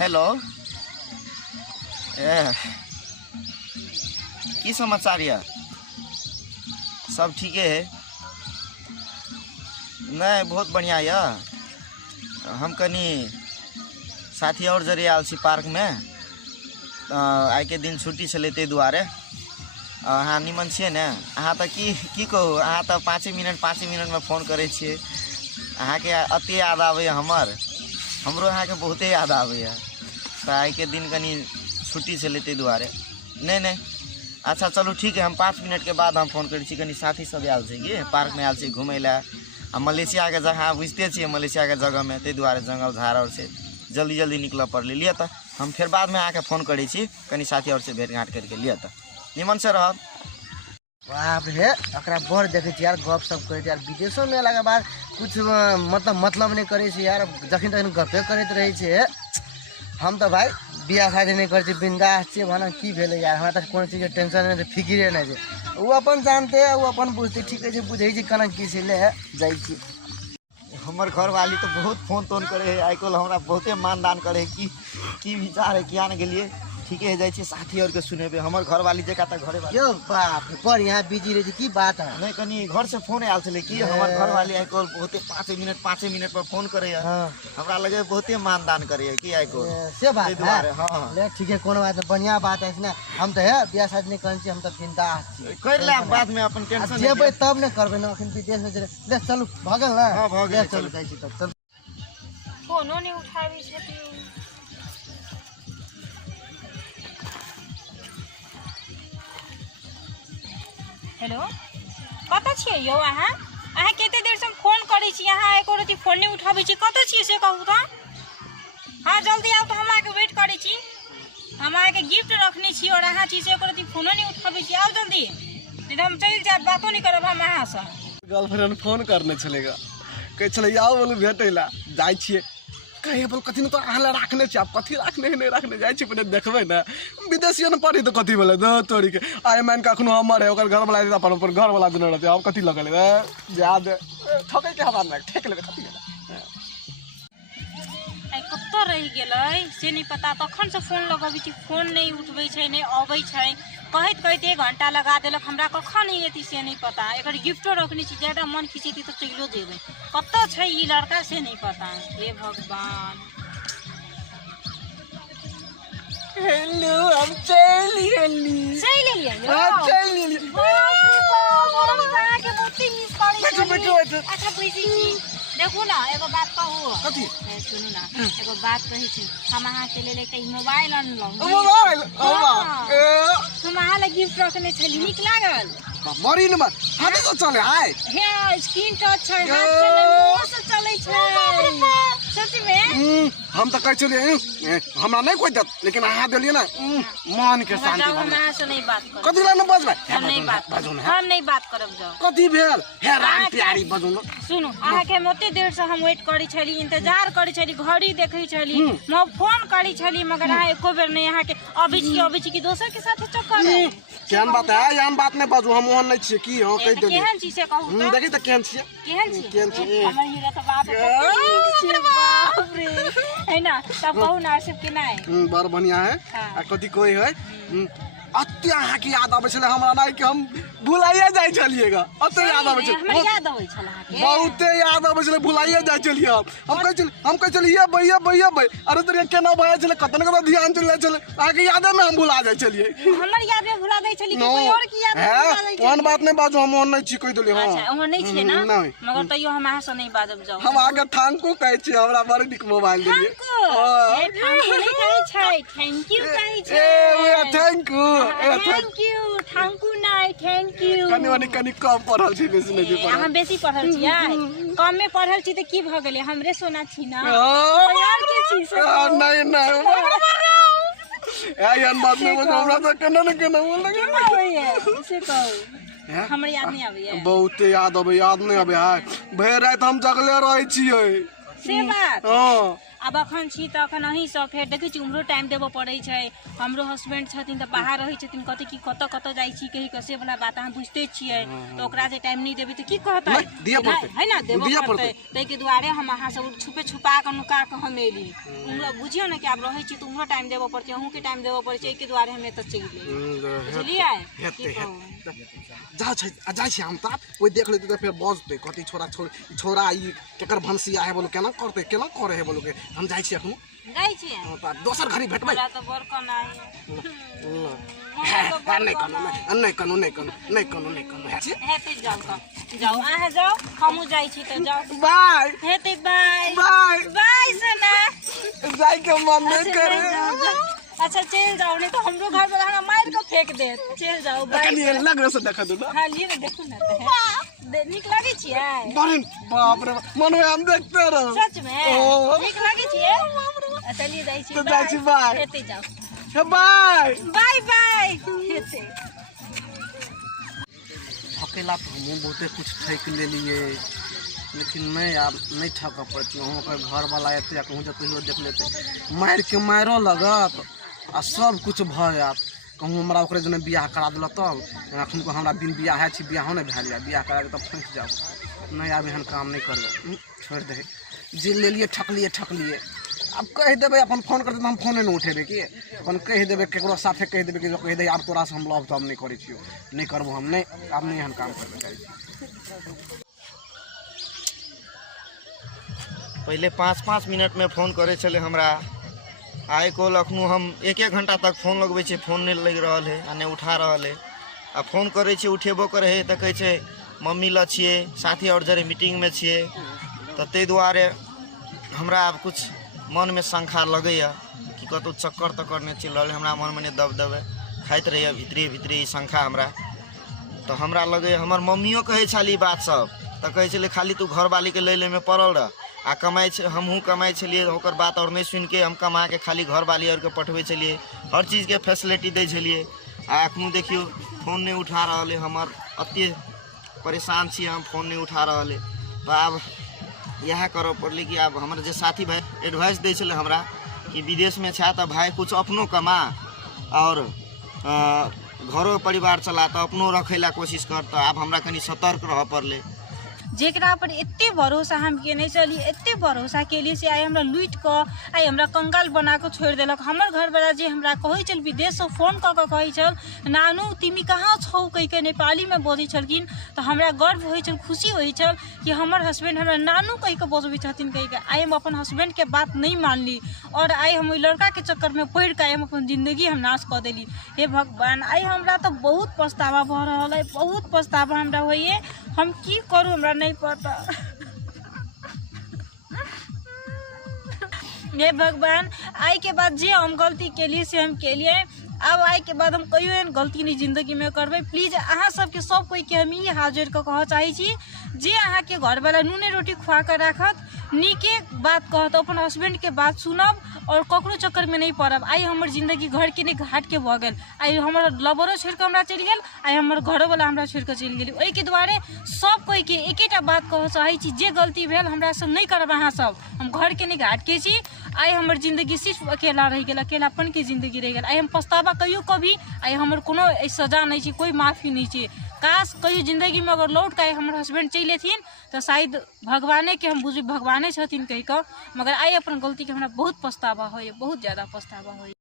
Hello की समाचार है? सब ठीक है? नहीं बहुत बढ़िया है। हम कनी साथी और जरिए आल सी पार्क में आइ के दिन छुट्टी चले ते दुआरे अहाँ निमन छे ने। अहाँ तो की कहू, अहाँ तो 5 मिनट में फोन करे छे। अहाँ के अति याद आवे हमरो अहाँ के बहुते याद आवे। तो आइ के दिन कनी छुट्टी से लेते दुआरे नहीं अच्छा चलो ठीक है। हम 5 मिनट के बाद हम फोन करी छी। कनी साथी सब आयल छे पार्क में आयल छे घूमे ला। मलेशिया के जगह बुझते छे, मलेशिया के जगह में ते दुआरे जंगल झाड़ और से जल्दी निकल पड़ले लिए। तो हम फिर बाद में आके फोन करी छी, कनी साथी और से भेंट घाट करके लिए। तो निमन से रह। बाप रे अकरा बड़ देखे छी यार, गप सब करे यार। विदेशों में लगा बाद कुछ मतलब नहीं करे छी यार, जखन तखन गपे करते रहे छे। हम तो भाई बियाह शादी नहीं कर बिंदास छे। भाना की भेले यार, हमरा तक कोनो चीज के टेंशन नहीं, फिक्रे नहीं छे। वो अपन जानते वो अपन बुझते ठीक है, बुझे छी कना की से ले जाई छी। हमर घर वाली तो बहुत फोन तोन करे है, आइकल हमरा बहुते मानदान करे है की विचार है किया न गेलिए। ठीक है जाई छी साथी और के सुनेबे। हमर घर वाली जे काता घरे वाली यो बाप रे पर यहाँ बिजी रहे की बात है? नहीं कनी घर से फोन आयल छले कि हमर घर वाली आइकल बहुते 5 मिनट पर फोन करे है। हमरा लगे बहुते मानदान करे है कि आइकल से बात है। हां ले ठीक है कोनो बात बढ़िया बात है ना। हम तो है बियाह शादी नहीं करन छी, हम तो बिंदास छी। कर ले बाद में अपन टेंशन जेबै तब ने करबे ना। अखन विदेश में ले चलू भगल ना। हां भगल चलू जाई छी तब चल। फोनो नहीं उठाबी छथि। हेलो कत छियै यौ अहाँ कते देर से फोन करै छी, अहाँ एको रति फोन नहीं उठाबै छी। कत छियै से कहू तो। हाँ जल्दी आउ तो हम आके वेट करै छी। हम आके गिफ्ट रखने छी और अहाँ छी से एको रति फोनो नहीं उठाबै छी। आउ जल्दी नहीं तो हम चल जाब, बातो नहीं करब हम अहाँ से। गर्लफ्रेंड फोन करने चलेगा कहे चले आओ बोलू भेटैला जाय छियै। कहे बोल कथी न तो अहाँ राखने छी, आप कथी राखने है नहीं राखने जाय छी पहले देखबे ना। विदेशी न पड़ी तो कथी बोले द तोरी के आई मान का अखनो हमर है ओकर घर वाला दे अपन घर वाला दिन रहते। अब कथी लगल है याद ठकै के हवा में ठेक लेबे कथी गेला। आई कत रह गेलै से नहीं पता। तखन से फोन लगबै छी, फोन नहीं उठबै छै नहीं अबै छै। कहत 1 घंटा लगा देलक, हमरा कखन नहीं एती से नहीं पता। एकर गिफ्टो रखने छी, ज्यादा मन खिचेती तो चलो जेबै। कत छै ई लड़का से नहीं पता। हे भगवान। हेलो हम चली सही हां चली के बहुते मिस करै बैठो अच्छा बुझी छी। देखू ना एगो बात कहू। कथी सुनू ना एगो बात कहै छी। हम अहाँ के लेल एकटा मोबाइल अनलहुँ। मोबाइल हम अहाँ ले गिफ्ट रखने छली, नीक लागल? मरी न मत हाथ से चले आय हे स्क्रीन टच छै, हाथ से नहीं से चलै छै सच में। हम तो कह चलिए हमरा नहीं कोई दत, लेकिन अहाँ दिलिए ना मन के शांति हम अहाँ से नहीं बात करब। कथी ला न बजबै? हम नहीं बात हम नहीं बात करब। जाओ कथी भेल हे राम प्यारी बजुन। सुनू अहाँ के ओते देर से हम वेट करै छली, इंतजार करै छली, घड़ी देखै छली, मैं फोन करै छली, मगर अहाँ एको बेर नहीं। अहाँ के अबै छी कि दोसर के साथे चक्कर है? केहन बात है यान बात नहीं बाजू। हम ओहन नहीं छिए की हां कह देली। केहन छी से कहू तो। देखी त केहन छिए केहन छी हमर हीरा तो बाप रे है ना। तब कहू ना सब के नहीं बड़ बढ़िया है। आ कथी कोई है अत्ते अहाँ की याद आबै छले हमरा नहीं कि हम भुलाइए जाय छलिएगा। अत्ते याद आबै छले, हमरा याद आबै छले अहाँ के बहुते याद आबै छले, भुलाइए जाय छलिए। हम कह चलिए भैया अरे तोरे केना भय छले, कतन कतन ध्यान चले छले। अहाँ के याद में हम भुला जाय छलिए। हमर याद में भुला दै छली कि कोई और की याद में भुला दै छली? कोन बात नहीं बाजू, हम ओहन नहीं छी कह देली। हां अच्छा ओहन नहीं छी ना, मगर तइयो हम अहाँ से नहीं बाजब। जाओ हम आगे थैंकू कहै छी, हमरा बड़ नीक मोबाइल देलिए। थैंकू नहीं कहै छै, थैंक यू कहै छै। थैंक यू नहीं थैंक यू। कनी कम पढ़ल छी, बेसी नहीं पढ़ल। अहाँ बेसी पढ़ल छियै? कम में पढ़ल छी त की भ गेलै? हमरे सोना छी ना यार के छी से। नहीं यान बात में हमरा तो केना न केना बोल लगे से कहू। हमर याद नहीं आबै। बहुते याद आबै, याद नहीं आबै है। भर रात हम जगले रहै छियै से बात। हां अब अखन छी तऽ अखन अहीं सब फेर देखै छी उम्हरो टाइम देबऽ पड़ै छै। हमरो हस्बैंड छथिन तऽ बाहर रहै छथिन, कहते कि कतऽ जाइ छी कहीं कसे वाला बात अहाँ बुझते छियै। तऽ ओकरा जे टाइम नहीं देबै तऽ की कहतै, है ना देबऽ पड़तै। ताहि के दुआरे हम अहाँ सब छुपा के नुका के हम एली। बुझियो ना कि आब रहै छी तऽ उम्हरो टाइम देबऽ पड़तै, अहूँ के टाइम देबऽ पड़ै छै, एहि के दुआरे हम एतऽ चलि गेली। बुझलियै? जाइ छी हम तऽ कोई देख लेते तो फिर बजते कथी छोरा ई केकर भनसिया है बोलो केना करते केना करे है बोलो के हम जाइ छी अखनो जाइ छी दोसर घड़ी भेटबै हमरा तऽ बड़ कना नहीं कनो हेतै जाओ अहाँ जाओ हमहूँ जाइ छी तऽ जाओ बाय हेतै बाय बाय बाय सोना जाय के मन नहीं करे अच्छा चल जाओ, नहीं तो हमरो घर वाला हमरा मार के फेंक देत। चल जाओ बाय कनी लग से देखा दो हां लिए ना देखो ना नीक लागे छियै बड़े बाप रे मन में हम देखते रहो सच में नीक लागे छियै। चलिए जाइ छी तो जाइ छी बाय हेतै जाओ बाय बाय बाय हेतै। अकेला तो हम बहुते कुछ ठेक ले लिए लेकिन नहीं आप नहीं ठक पड़ती हम घर वाला एते कहूँ जब कहियो देख लेते मार के मारो लगत आ सब कुछ भ जात कहूँ हमरा ओकरे जने बियाह करा दिल तब अखन को हमरा बिन बियाह है बियाहो नहीं भैल बियाह करा तब फंस जाओ नहीं आब एहन काम नहीं करबे छोड़ दे जे ले लिए ठक लिए अब कह देवे अपन फोन करते हम फोने नहीं उठेबे कि अपन कह देवे केकरो साथे कह देवे कि जो कह दे आब तोरा से हम लव तो हम नहीं करै छियो नहीं करबो हम नहीं आब नहीं एहन काम करबे चाही। पहले 5-5 मिनट में फोन करे चले हमरा आइ कॉल अखनू हम 1-1 घंटा तक फोन लगबे छे फोन नहीं लग रहा है आ नहीं उठा रहा है आ फोन करे छे उठेबो करे है तो कहे छे मम्मी ल छिए साथी और जरे मीटिंग में छिए तो ते दुआरे हमरा अब कुछ मन में शंका लगैया कि कतौ चक्कर तक्कर नहीं चल रहा हमरा मन में दबदबे खाइत रहिए भीतरे शंका हमरा तो हमरा लगे हमर मम्मियों कहे छाली बात सब तो कहे चले खाली तू घर वाली के ले में पड़ल रह आ कमाई हमहूँ कमाई छलिए ओकर बात और नहीं सुन के हम कमा के खाली घर वाली और के पठबे चलिए हर चीज़ के फैसिलिटी दे छलिए आ एखनू देखियो फोन नहीं उठा रहा है हमर अत्ते परेशान छी हम फोन नहीं उठा रहा है तो अब यह करऽ पड़ले कि अब हमारे जो साथी भाई एडवाइस दे चले हमरा कि विदेश में छा तो भाई कुछ अपनो कमा और घरों परिवार चला तो अपनो रखे ला कोशिश कर तो अब हमरा कनी सतर्क रह पड़ले जेकरा पर एते भरोसा हम के नहीं चली एते भरोसा के लिए से आई हमरा लूट के आई हमरा कंगाल बना के छोड़ देलक। हमर घर वाला जे हमरा कहै चल विदेश से फोन क के कहै चल नानू तिमी कहाँ छौ कह के नेपाली में बोलै छलखिन तो हमरा गर्व होइ चल खुशी होइ चल कि हमर हस्बैंड हमरा नानू कह के बजबै छथिन कह के आई हम अपन हस्बैंड के बात नहीं मानली और आई हम लड़का के चक्कर में पड़ के हम अपन जिंदगी हम नाश कर देली। हे भगवान आई हमरा तो बहुत पछतावा भ रहल है बहुत पछतावा हमरा होइए हम की करूँ हमरा नहीं पता। ये भगवान आई के बाद जे हम गलती के लिए से हम के लिए अब आई के बाद हम कहियो एहन गलती नहीं जिंदगी में करबे। प्लीज अहाँ सबके सब कोई के हम ये हाथ जोड़ के कह चाहे छी जे अहाँ के घर वाला नूने रोटी खुआ कर राखत नीके बात कहत अपन हस्बैंड के बात सुनब और ककरो चक्कर में नहीं पड़ब। आई हमर जिंदगी घर के नहीं घाट के भ गेल आई हमर लवरो छोड़ के हमरा चल गेल आई हमर घरो वाला हमरा छोड़ के चल गेली। ओहि के दुआरे सब कोई के एकेटा बात कह चाहे छी जे गलती भेल हमरा से नहीं करब अहाँ सब हम घर के नहीं घाट के छी। आई हमर जिंदगी सिर्फ अकेला रह गेल अकेलापन के जिंदगी रह गेल आई हम पछतावा कहियो कभी आई हमर कोनो सजा नहीं छी कोई माफी नहीं छी। काश कहियो जिंदगी में अगर लौट के हमर हस्बैंड चल एथिन तो शायद भगवाने के हम बुझी भगवाने छथिन कह के मगर आई अपन गलती के हमरा बहुत पछतावा होइए बहुत ज्यादा पछतावा होइए।